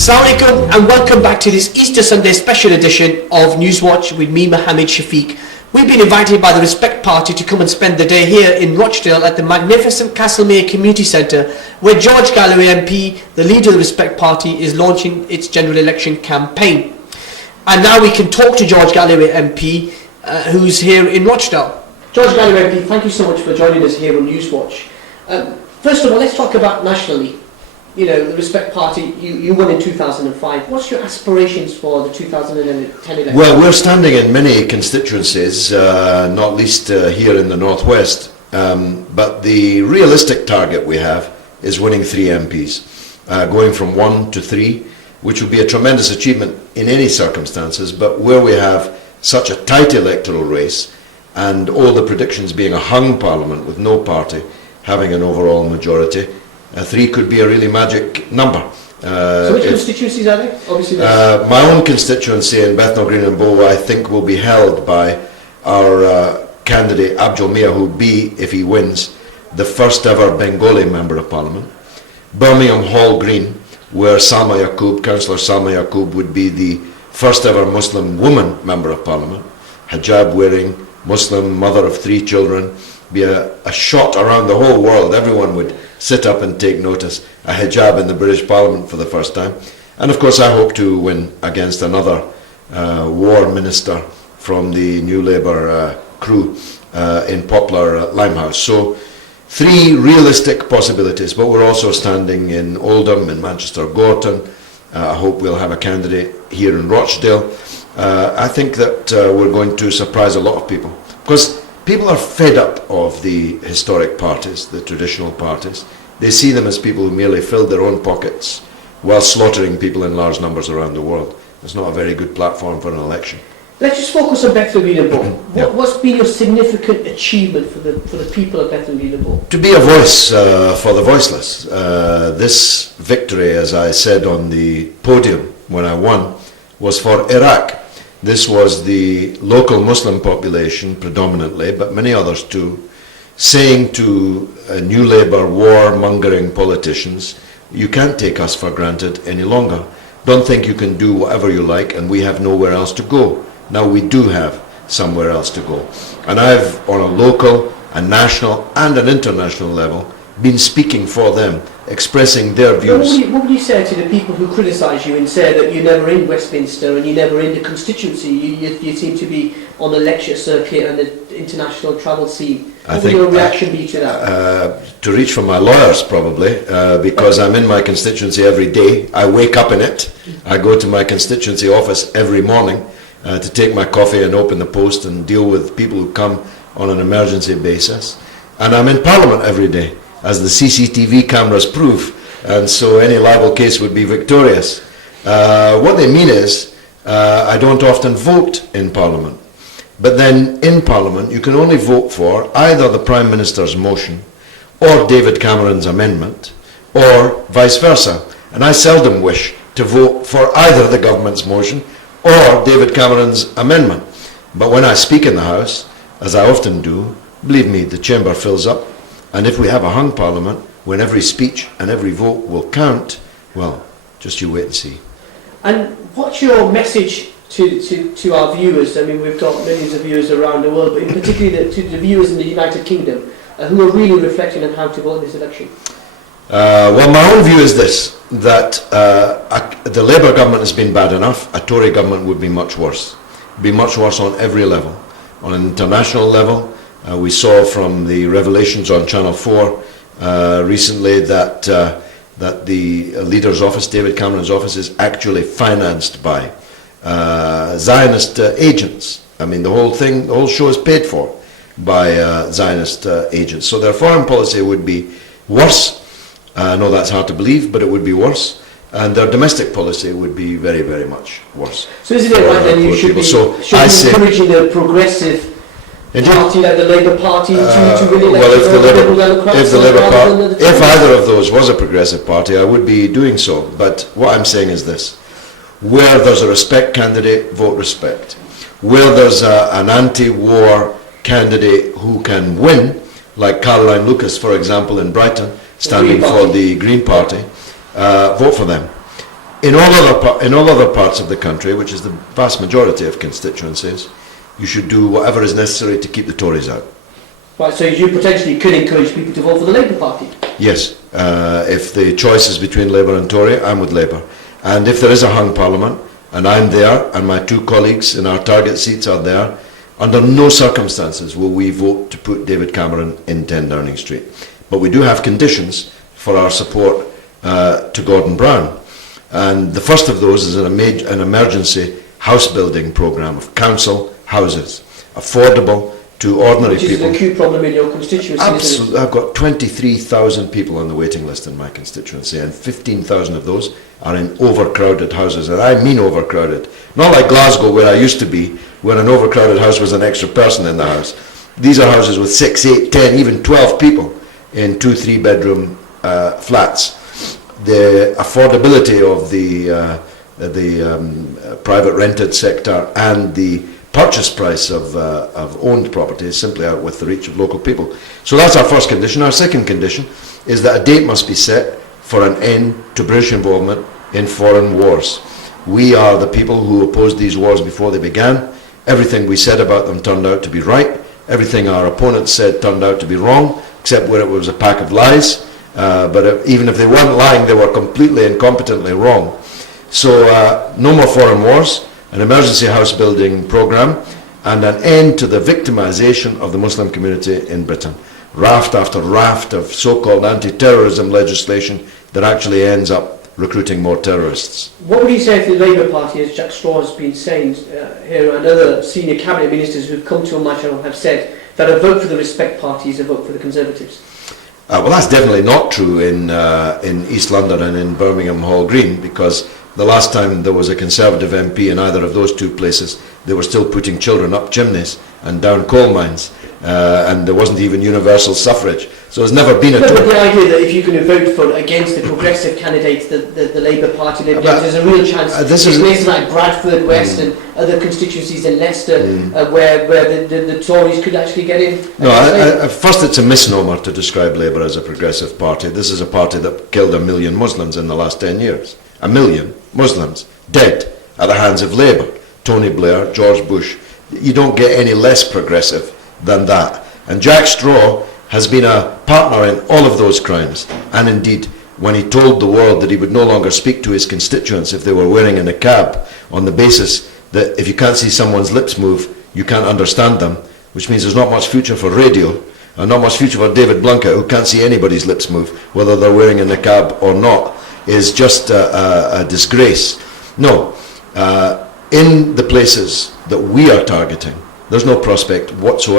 Assalamu alaikum and welcome back to this Easter Sunday special edition of Newswatch with me, Mohammed Shafiq. We've been invited by the Respect Party to come and spend the day here in Rochdale at the magnificent Castlemere Community Centre, where George Galloway MP, the leader of the Respect Party, is launching its general election campaign. And now we can talk to George Galloway MP, who's here in Rochdale. George Galloway MP, thank you so much for joining us here on Newswatch. First of all, let's talk about nationally. You know, the Respect Party, you won in 2005. What's your aspirations for the 2010 election? Well, we're standing in many constituencies, not least here in the northwest. But the realistic target we have is winning 3 MPs, going from 1 to 3, which would be a tremendous achievement in any circumstances. But where we have such a tight electoral race, and all the predictions being a hung parliament with no party having an overall majority, 3 could be a really magic number. So which constituencies are they? Obviously my own constituency in Bethnal Green and Bow, I think, will be held by our candidate Abdul Mia, who will be, if he wins, the first ever Bengali Member of Parliament. Birmingham Hall Green, where Salma Yaqub, Councillor Salma Yaqub, would be the first ever Muslim woman Member of Parliament, hijab wearing, Muslim, mother of 3 children, be a shot around the whole world. Everyone would sit up and take notice. A hijab in the British Parliament for the first time. And of course I hope to win against another war minister from the New Labour crew in Poplar Limehouse. So 3 realistic possibilities, but we're also standing in Oldham, in Manchester Gorton. I hope we'll have a candidate here in Rochdale. I think that we're going to surprise a lot of people, because people are fed up of the historic parties, the traditional parties. They see them as people who merely filled their own pockets while slaughtering people in large numbers around the world. It's not a very good platform for an election. Let's just focus on Bethnal Green and Bow. What's been your significant achievement for the people of Bethnal Green and Bow? To be a voice for the voiceless. This victory, as I said on the podium when I won, was for Iraq. This was the local Muslim population predominantly, but many others too, saying to New Labour war-mongering politicians, you can't take us for granted any longer. Don't think you can do whatever you like and we have nowhere else to go. Now we do have somewhere else to go. And I've, on a local, a national and an international level, been speaking for them, expressing their views. What would you say to the people who criticise you and say that you're never in Westminster and you're never in the constituency? You seem to be on the lecture circuit and the international travel scene. What would your reaction be to that? To reach for my lawyers, probably, because I'm in my constituency every day. I wake up in it. I go to my constituency office every morning to take my coffee and open the post and deal with people who come on an emergency basis. And I'm in Parliament every day, as the CCTV cameras prove, and so any libel case would be victorious. What they mean is, I don't often vote in Parliament, but then in Parliament you can only vote for either the Prime Minister's motion or David Cameron's amendment, or vice versa, and I seldom wish to vote for either the government's motion or David Cameron's amendment. But when I speak in the House, as I often do, believe me, the chamber fills up. And if we have a hung parliament, when every speech and every vote will count, well, just you wait and see. And what's your message to our viewers? I mean, we've got millions of viewers around the world, but in particular to the viewers in the United Kingdom, who are really reflecting on how to vote in this election. Well, my own view is this, that the Labour government has been bad enough. A Tory government would be much worse. Be much worse on every level. On an international level, we saw from the revelations on Channel 4 recently that the leader's office, David Cameron's office, is actually financed by Zionist agents. I mean, the whole show is paid for by Zionist agents. So their foreign policy would be worse. I know that's hard to believe, but it would be worse. And their domestic policy would be very, very much worse. So isn't it right then you should be encouraging a progressive party like the Labour Party to win elections? Well, if either of those was a progressive party, I would be doing so. But what I'm saying is this: where there's a respect candidate, vote respect. Where there's an anti-war candidate who can win, like Caroline Lucas, for example, in Brighton, standing for the Green Party, vote for them. In all other parts of the country, which is the vast majority of constituencies, you should do whatever is necessary to keep the Tories out. Right, so you potentially could encourage people to vote for the Labour Party? Yes, if the choice is between Labour and Tory, I'm with Labour. And if there is a hung parliament, and I'm there, and my two colleagues in our target seats are there, under no circumstances will we vote to put David Cameron in 10 Downing Street. But we do have conditions for our support to Gordon Brown. And the first of those is an emergency house building programme of council houses, affordable to ordinary people. Which is an acute problem in your constituency. Absolutely. I've got 23,000 people on the waiting list in my constituency, and 15,000 of those are in overcrowded houses, and I mean overcrowded. Not like Glasgow, where I used to be, where an overcrowded house was an extra person in the house. These are houses with 6, 8, 10, even 12 people in 2-3 bedroom flats. The affordability of the private rented sector and the purchase price of owned property is simply out with the reach of local people. So that's our first condition. Our second condition is that a date must be set for an end to British involvement in foreign wars. We are the people who opposed these wars before they began. Everything we said about them turned out to be right. Everything our opponents said turned out to be wrong, except where it was a pack of lies. But even if they weren't lying, they were completely and competently wrong. So no more foreign wars, an emergency house building programme, and an end to the victimisation of the Muslim community in Britain. Raft after raft of so-called anti-terrorism legislation that actually ends up recruiting more terrorists. What would you say if the Labour Party, as Jack Straw has been saying here, and other senior cabinet ministers who've come to Ummah Channel have said that a vote for the Respect Party is a vote for the Conservatives? Well, that's definitely not true in East London and in Birmingham Hall Green, because the last time there was a Conservative MP in either of those two places, they were still putting children up chimneys and down coal mines, and there wasn't even universal suffrage. So there's never been a... But the idea that if you're going to vote for against the progressive candidates, the Labour Party, there's a real chance in places like Bradford West and other constituencies in Leicester where the Tories could actually get in. No, first it's a misnomer to describe Labour as a progressive party. This is a party that killed 1 million Muslims in the last 10 years. 1 million Muslims dead at the hands of Labour. Tony Blair, George Bush. You don't get any less progressive than that. And Jack Straw has been a partner in all of those crimes. And indeed, when he told the world that he would no longer speak to his constituents if they were wearing a niqab, on the basis that if you can't see someone's lips move, you can't understand them, which means there's not much future for radio, and not much future for David Blunkett, who can't see anybody's lips move, whether they're wearing a niqab or not, is just a disgrace. No, in the places that we are targeting, there's no prospect whatsoever